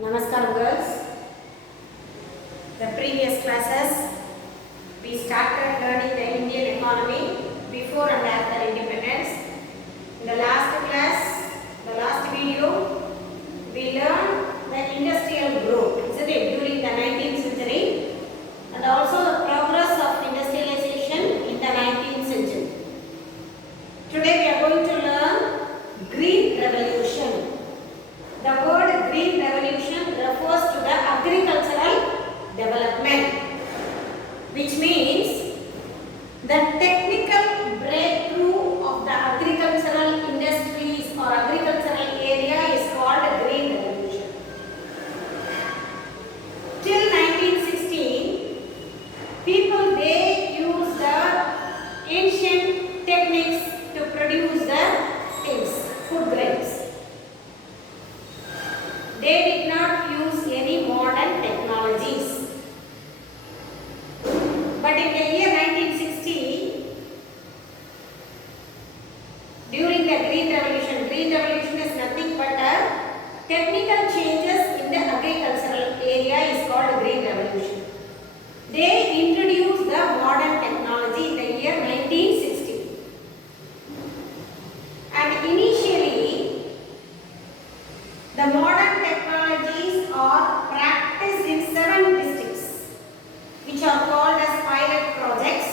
Namaskar girls. The previous classes we started learning the Indian economy before and after independence. In the last class, the last video, we learned the industrial growth, isn't it, during the 19th century and also the progress of industrialization in the 19th century. Today we are going to learn Green Revolution. The word Green Revolution refers to the agricultural development, which means the technical breakthrough of the agricultural industries or agricultural area is called Green Revolution. Till 1916, people they used the ancient techniques to produce the things, food grains. They did not use any modern technologies. But in the year 1960, during the Green Revolution is nothing but a technical changes in the agricultural area is called Green Revolution. They introduced the modern technology in the year 1960. And initially, the modern technologies are practiced in 7 districts, which are called as pilot projects.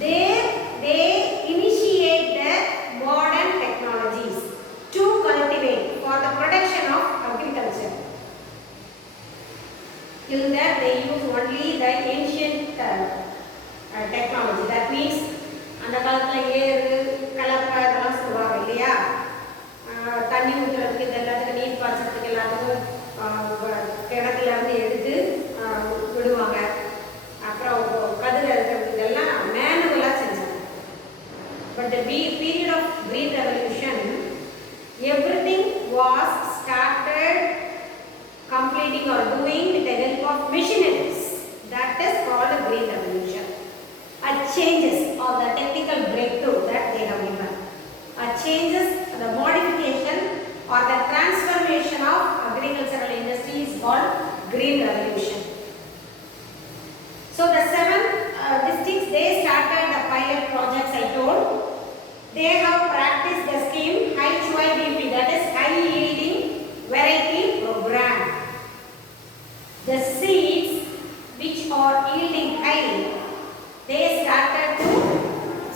There, they initiate the modern technologies to cultivate for the production of agriculture. Till that, they use only the ancient technology. That means, அந்த காலத்துல ஏறு கலப்பை இதெல்லாம் சொல்லுவாங்க இல்லையா, தண்ணி ஊற்றுறதுக்கு இது எல்லாத்துக்கும் நீர் பாய்ச்சறதுக்கு எல்லாத்துக்கும் கிணத்துல இருந்து எடுத்து விடுவாங்க. அப்புறம் கதிர் இருக்கிறது இதெல்லாம் மேனுவலாக செஞ்சாங்க. But the period of Green Revolution, everything was started completing or doing with the help of machineries. That is called Green Revolution. Changes or the technical breakthrough that they have given. Changes, the modification or the transformation of agricultural industry is called Green Revolution. So the 7 districts, they started the pilot projects I told. They have practiced the scheme HYVP, that is High Yielding Variety Program. The seeds which are yielding high, they started to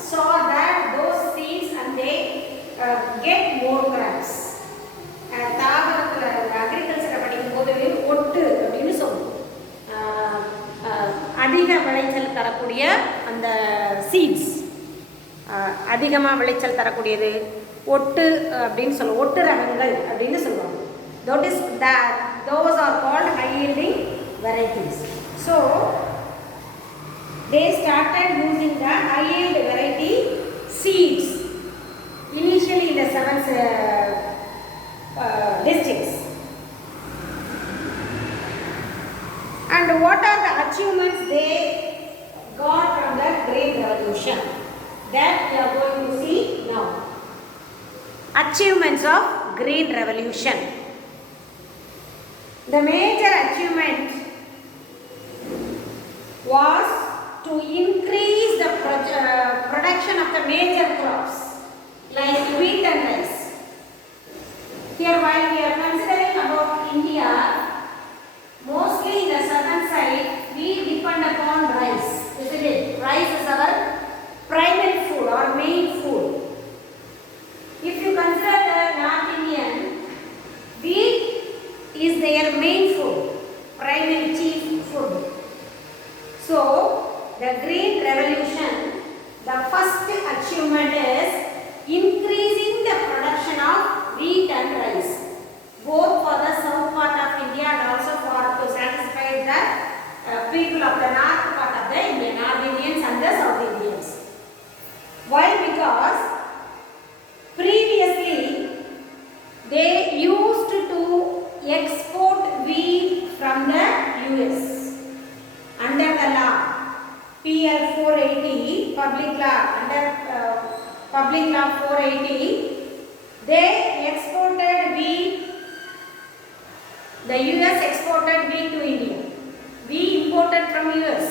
sow that those seeds and they get more crops. அக்ரிகல்ச்சரை படிக்கும் போது ஒட்டு அப்படின்னு சொல்லுவோம். அதிக விளைச்சல் தரக்கூடிய அந்த seeds, அதிகமாக விளைச்சல் தரக்கூடியது ஒட்டு அப்படின்னு சொல்லுவோம். ஒட்டு ரகங்கள் அப்படின்னு சொல்லுவாங்க. Those are called high yielding varieties. So they started using the high yield variety seeds initially in the 7 districts. And what are the achievements they got from the Green Revolution? That we are going to see now. Achievements of Green Revolution. The major achievement was to increase the production of the major crops like wheat and rice. Here, while we are considering about India, mostly in the southern side, we depend upon rice, isn't it? Rice is our primary food or main food. If you consider the North Indian, wheat is their main food, primary chief food. So, the Green Revolution, the first achievement is increasing the production The US exported wheat to India. We imported from US.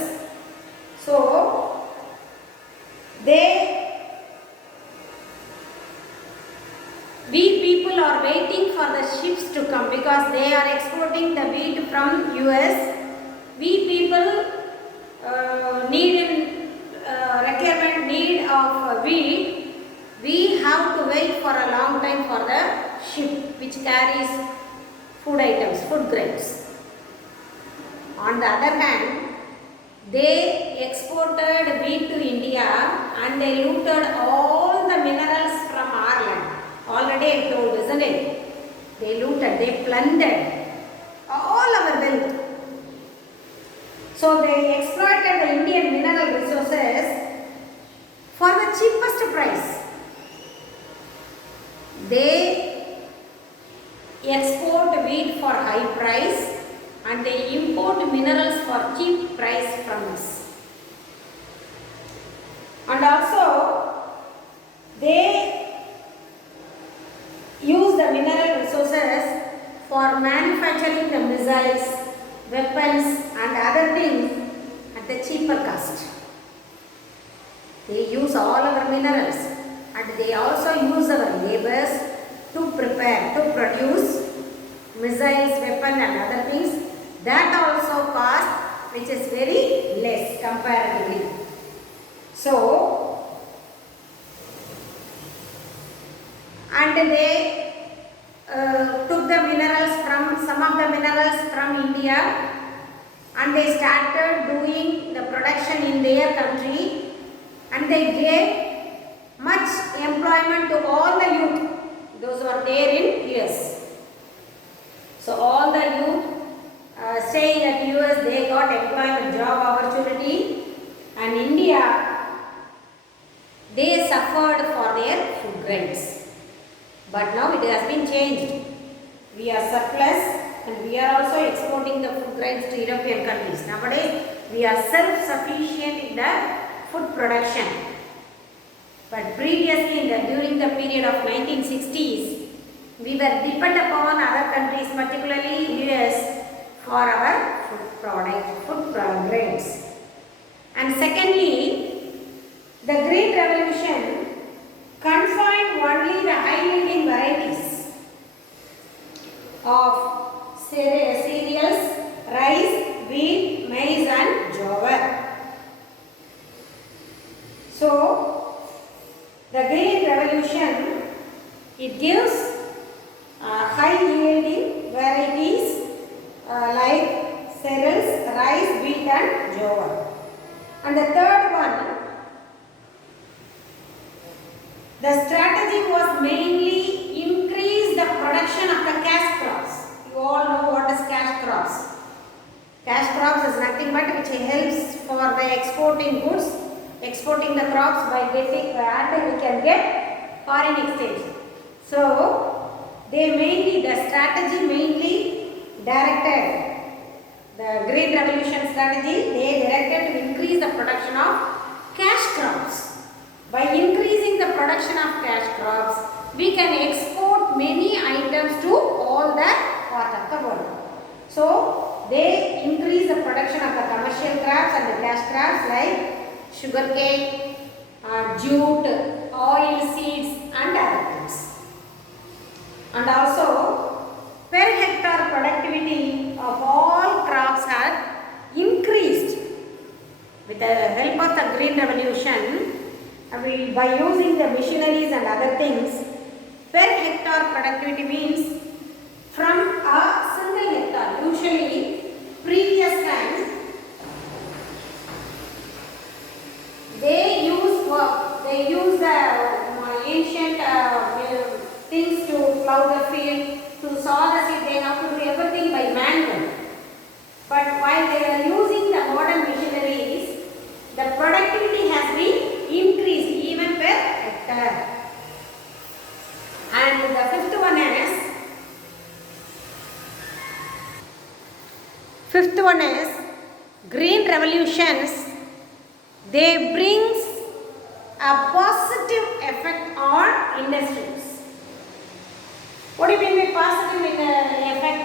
So we people are waiting for the ships to come because they are exporting the wheat from US. We people need of wheat. We have to wait for a long time for the ship which carries food items, food grains. On the other hand, they exported wheat to India and they looted all the minerals from our land. Already I told, isn't it? They looted, they plundered all our wealth. So they exploited the Indian mineral resources for the cheapest price. They export wheat for high price and they import minerals for cheap price from us. And also they use the mineral resources for manufacturing the missiles, weapons and other things at the cheaper cost. They use all our minerals and they also use our labors to prepare, to produce missiles, weapons and other things. That also cost which is very less comparatively. So, and they took the minerals from, some of the minerals from India and they started doing the production in their country and they gave much employment to all the youth, those who are there in US. So all the youth staying at US, they got employment, job opportunity, and India, they suffered for their food grains. But now it has been changed. We are surplus and we are also exporting the food grains to European countries. Nowadays, we are self-sufficient in the food production. But previously, during the period of 1960s, we were dependent upon other countries, particularly US, for our food grains. And secondly, the Green Revolution confined only the high-yielding varieties of cereals, rice, wheat, maize and jowar. So, the Green Revolution, it gives high-yielding varieties like cereals, rice, wheat and jowar. And the third one, the strategy was mainly increase the production of the cash crops. You all know what is cash crops. Cash crops is nothing but which helps for the exporting goods, exporting the crops by getting and we can get foreign exchange. So they mainly, the strategy mainly directed, the Green Revolution strategy, they directed to increase the production of cash crops. By increasing the production of cash crops, we can export many items to all the part of the world. So they increase the production of the commercial crops and the cash crops like sugarcane, jute, oil seeds and other things. And also per hectare productivity of all crops had increased with the help of the Green Revolution. By using the machineries and other things, per hectare productivity means from a single hectare. Usually, previous times, they use the ancient things to plow the field, to sow the seed. They have to do everything by manual. But while they are using the modern machineries, the productivity has been increased even per hectare. And the fifth one is Green Revolutions. They brings a positive effect on industries. What do you mean by positive effect?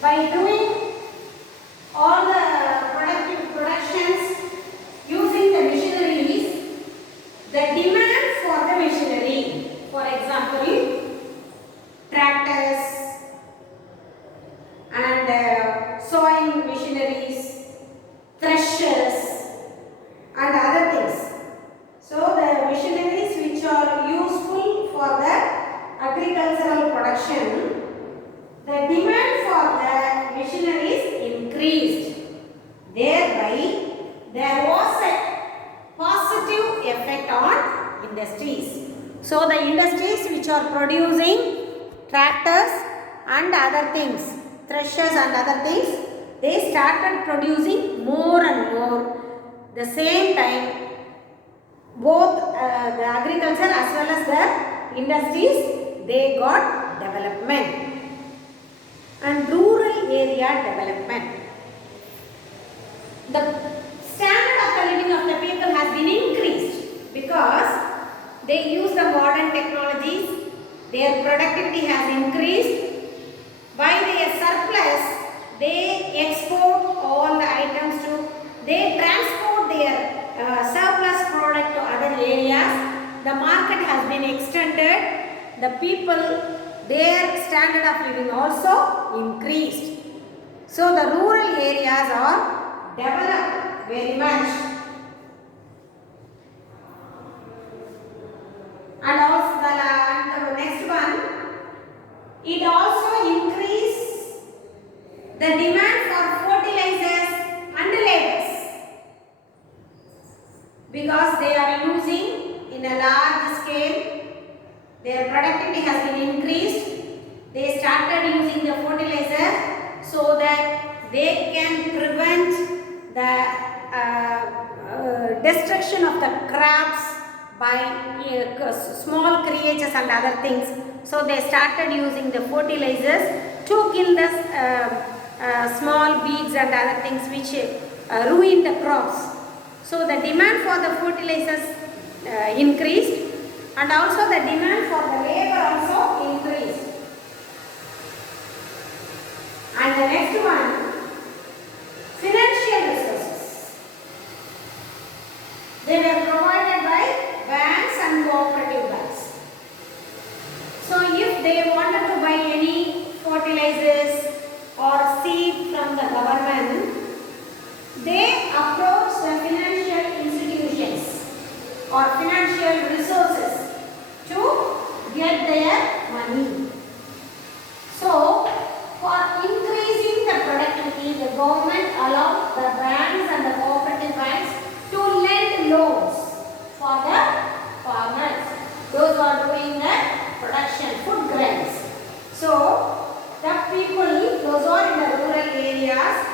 by doing all the productions using the machineries, the demand for the machinery, for example, tractors and sowing machineries, threshers and other things. So the machineries which are useful for the agricultural production, the demand for the machineries increased. Thereby there was a positive effect on industries. So the industries which are producing tractors and other things, threshers and other things, they started producing more and more. The same time, both the agriculture as well as the industries, they got development. And rural area development. The standard of the living of the people has been increased because they use the modern technologies, their productivity has increased. By their surplus, they export all the items to, they transport their surplus product to other areas. The market has been extended. The people, their standard of living also increased. So the rural areas are developed very much. And also the next one, it also increased the demand for fertilizers and labors because they are using in a large scale. Their productivity has been increased. They started using the fertilizer so that they can prevent the destruction of the crops by small creatures and other things. So they started using the fertilizers to kill the small weeds and other things which ruin the crops. So the demand for the fertilizers increased. And also the demand for the labor also increased. And the next one, financial resources. They were provided by banks and cooperative banks. So if they wanted to buy any fertilizers or seed from the government, they approach the financial institutions or financial resources to get their money. So, for increasing the productivity, the government allowed the banks and the cooperative banks to lend loans for the farmers. Those who are doing the production, food grains. So, the people, those who are in the rural areas,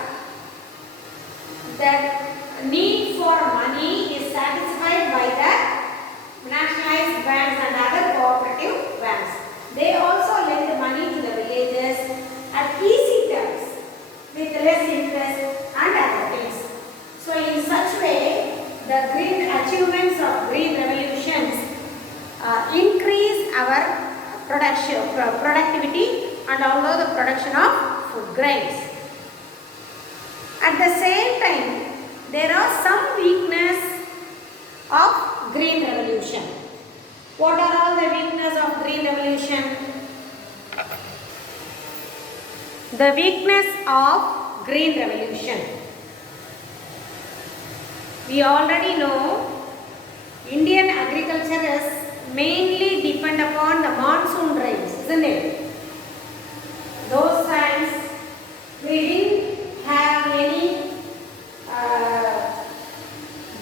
the need for money is satisfied by the nationalized banks and other cooperative banks. They also lend money to the villages at easy terms with less interest and other things. So in such way, the green achievements of green revolutions increase our productivity and also the production of food grains. At the same time, there are some weakness of green revolution. What are all the weaknesses of green revolution? The weakness of green revolution. We already know Indian agriculture is mainly depend upon the monsoon rains, isn't it? Those times we didn't have any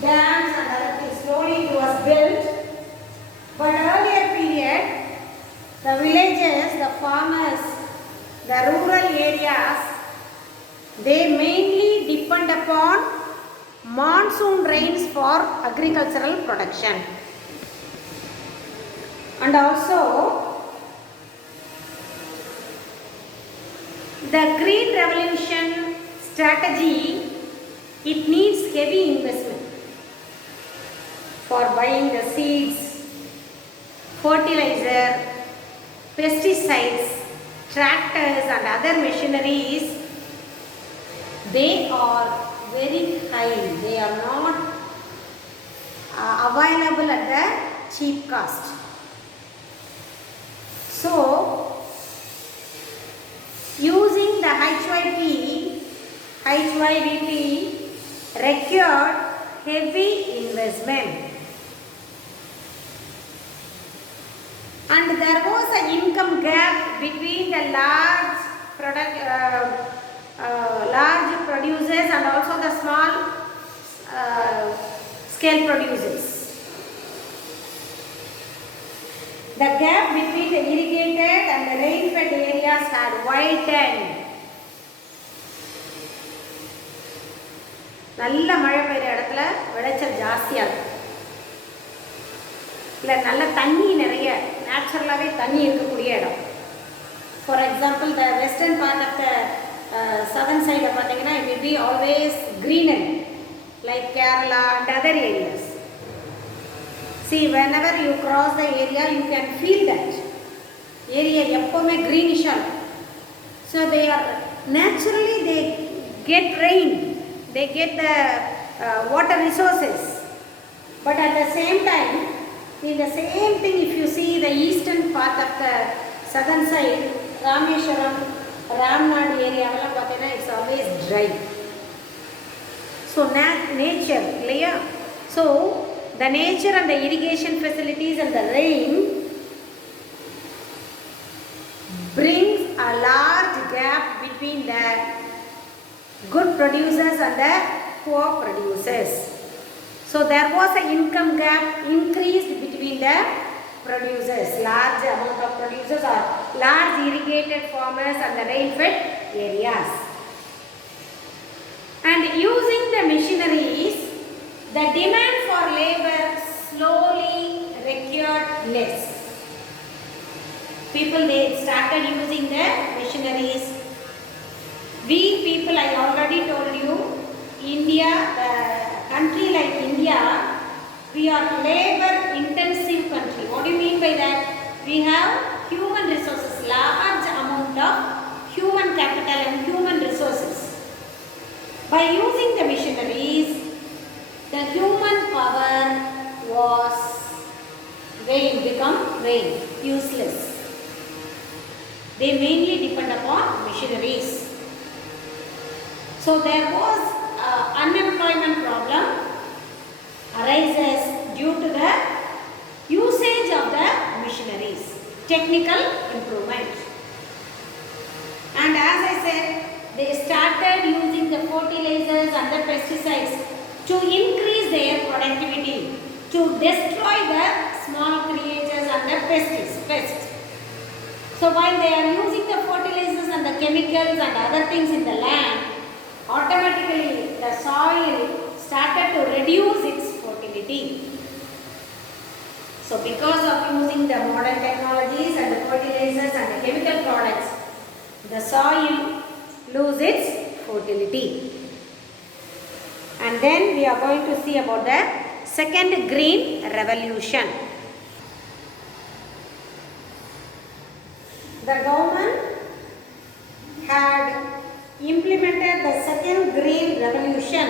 dams and other things. Slowly it was built. But earlier period, the villages, the farmers, the rural areas, they mainly depend upon monsoon rains for agricultural production. And also, the green revolution strategy, it needs heavy investment for buying the seeds, fertilizer, pesticides, tractors and other machineries, they are very high. They are not available at the cheap cost. So, using the HYVP required heavy investment. And there was an income gap between the large producers and also the small scale producers. The gap between the irrigated and the rain-fed areas had widened. நல்ல மழை பெய்யுற இடத்துல விளைச்சல் ஜாஸ்தியாக இருக்கும், இல்லை நல்ல தண்ணி நிறைய நேச்சுரலாகவே தண்ணி இருக்கக்கூடிய இடம். For example the western part of the southern சைடில் பார்த்தீங்கன்னா it will be always greenery like Kerala and other areas. See, whenever you cross the area you can feel that area எப்பவுமே greenish-ஆ இருக்கும். So they are naturally they get rain, they get the water resources, but at the same time in the same thing if you see the eastern part of the southern side, Rameshwaram, Ramnad area avalla pathina it's always dry. So nature இல்லையா, so the nature and the irrigation facilities and the rain brings a large gap between the good producers and the poor producers. So there was an income gap increased between the producers, large amount of producers or large irrigated farmers and the rain-fed areas. And using the machineries, the demand for labor slowly required less. People they started using the machineries. We people, I already told you, India, country like India, we are labor intensive country. What do you mean by that? We have human resources, large amount of human capital and human resources. By using the machineries, the human power was become useless. They mainly depend upon machineries. So there was unemployment problem arises due to the usage of the machineries, technical improvement. And as I said, they started using the fertilizers and the pesticides to increase their productivity, to destroy the small creatures and the pests. So while they are using the fertilizers and the chemicals and other things in the land, automatically the soil started to reduce its fertility. So because of using the modern technologies and the fertilizers and the chemical products, the soil loses its fertility. And then we are going to see about the second green revolution. The government had implemented the second green revolution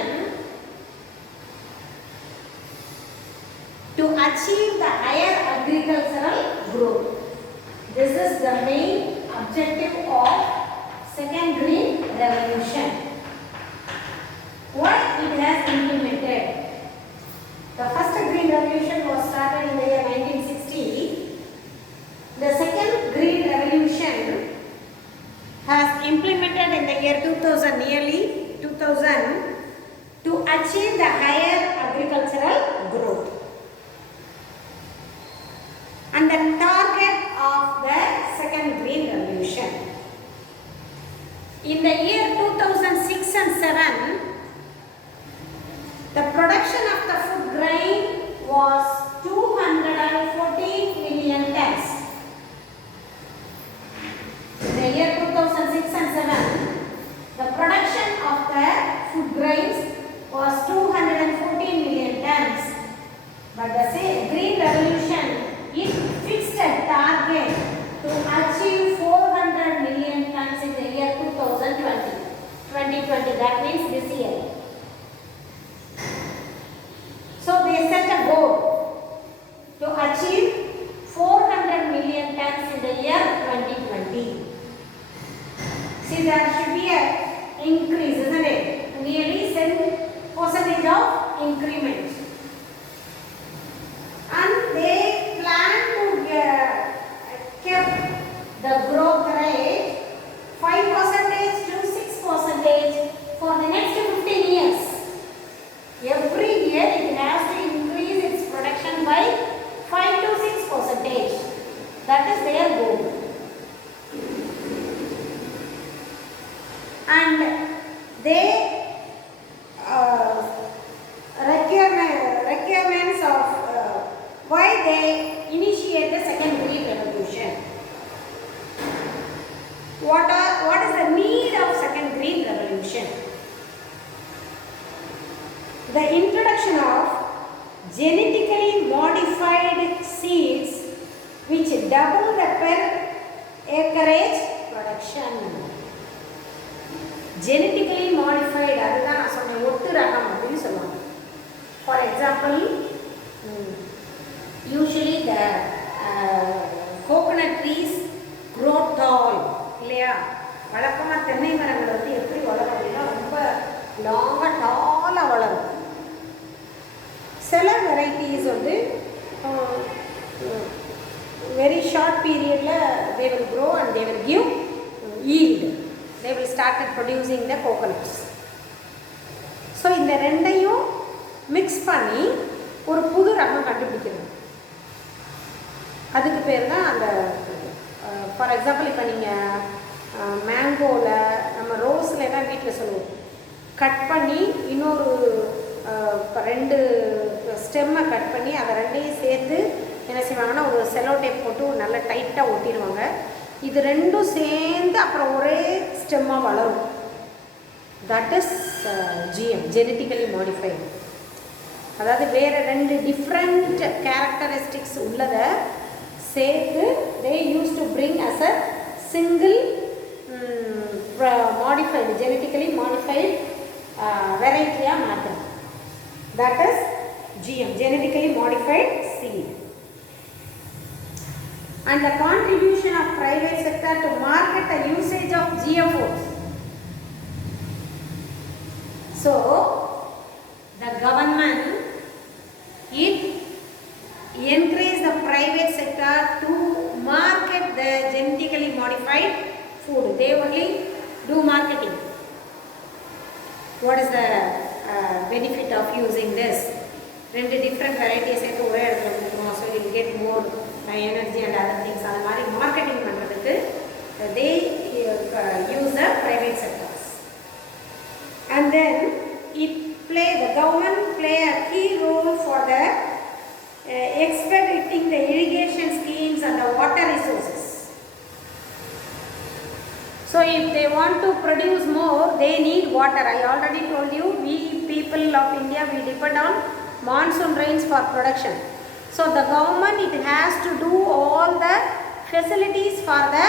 to achieve the higher agricultural growth. This is the main objective of second green revolution. What it has implemented? The first green revolution was started in the year 1960. The second green revolution has implemented in the year 2000, nearly 2000, to achieve the higher agricultural growth. And the target of the second green revolution. In the year 2006 and 7, the production of the food grain was 214 million tons. In the year 2006 and 7, the production of the food grains was 214 million tons. But the green revolution, it fixed a target to achieve 400 million see there should be a increase, isn't it? Nearly 10% of increment. And they plan to keep the growth rate 5% to 6% for the next 15 years. Every year it has to increase its production by 5 to 6%. That is their goal. And they requirements of why they initiate the second green revolution. What is the need of second green revolution? The introduction of genetically modified seeds which double the per acreage production. Genetically modified, அதுதான் நான் சொன்னேன், ஒட்டு ரகம் அப்படின்னு சொல்லுவாங்க. For example, usually the coconut trees grow tall, இல்லையா? வழக்கமாக தென்னை மரங்கள் வந்து எப்படி வளரும் அப்படின்னா ரொம்ப லாங்காக டாலாக வளரும். சில வெரைட்டிஸ் வந்து very short periodல they will grow and they will give yield. They will start producing the coconuts. So இந்த ரெண்டையும் மிக்ஸ் பண்ணி ஒரு புது ரகம் கண்டுபிடிக்கணும். அதுக்கு பேர் தான் அந்த ஃபார் எக்ஸாம்பிள் இப்போ நீங்கள் மேங்கோவில் நம்ம ரோஸில் எல்லாம் வீட்டில் சொல்லுவோம், கட் பண்ணி இன்னொரு இப்போ 2 ஸ்டெம்மை கட் பண்ணி அதை ரெண்டையும் சேர்த்து என்ன செய்வாங்கன்னா ஒரு செலோ டேப் போட்டு நல்லா டைட்டாக ஒட்டிடுவாங்க. இது ரெண்டும் சேர்ந்து அப்புறம் ஒரே ஸ்டெம்மாக வளரும். That is GM, genetically modified. அதாவது வேறு 2 டிஃப்ரெண்ட் கேரக்டரிஸ்டிக்ஸ் உள்ளதை சேர்த்து they use to bring as a single modified, genetically modified வெரைட்டியாக மாற்றணும். That is GM, genetically modified seed. And the contribution of private sector to market the usage of GMOs. So the government it encourage the private sector to market the genetically modified food. They only do marketing. What is the benefit of using this? 2 different varieties சேர்த்து ஒரே இடத்துல கொடுக்குறோம், so you get more energy and other things. அந்த மாதிரி marketing பண்ணுறதுக்கு they use the private sectors. And then the government play a key role for the expediting the irrigation schemes and the water resources. So if they want to produce more, they need water. I already told you, we people of India, we depend on monsoon rains for production. So the government, it has to do all the facilities for the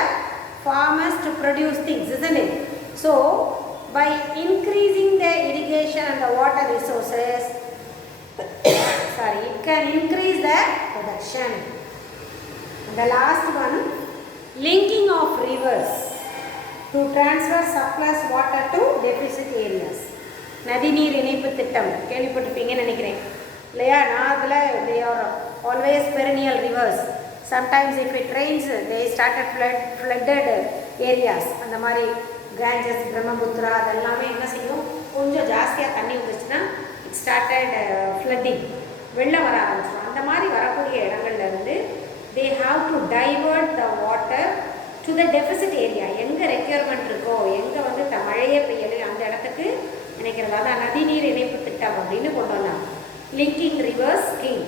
farmers to produce things, isn't it? So by increasing the irrigation and the water resources, it can increase the production. And the last one, linking of rivers to transfer surplus water to deficit areas. நதிநீர் இணைப்பு திட்டம் கேள்விப்பட்டிருப்பீங்கன்னு நினைக்கிறேன், இல்லையா? நார்த்தில் they are always perennial rivers. Sometimes if it rains, they started flooded areas. அந்த மாதிரி Ganges, Brahmaputra அதெல்லாமே என்ன செய்யும், கொஞ்சம் ஜாஸ்தியாக தண்ணி வந்துச்சுன்னா it started flooding, வெள்ளம் வர ஆரம்பிச்சிடும். அந்த மாதிரி வரக்கூடிய இடங்கள்ல இருந்து they have to divert the water to the deficit area. எங்கே ரெக்யர்மெண்ட் இருக்கோ, எங்கே வந்து மழையே பெய்யலை அந்த இடத்துக்கு நினைக்கிறது, அதான் நதிநீர் இணைப்பு திட்டம் அப்படின்னு கொண்டு வந்தாங்க, லிங்கிங் ரிவர்ஸ் ஸ்கீம்.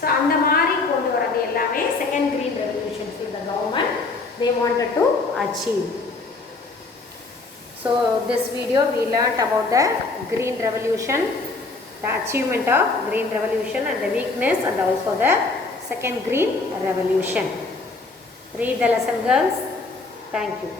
ஸோ அந்த மாதிரி கொண்டு வரது எல்லாமே second green revolution the government they wanted to achieve. So this video we learnt about the green revolution, the achievement of green revolution and the weakness, and also the second green revolution. Read the lesson, girls. Thank you.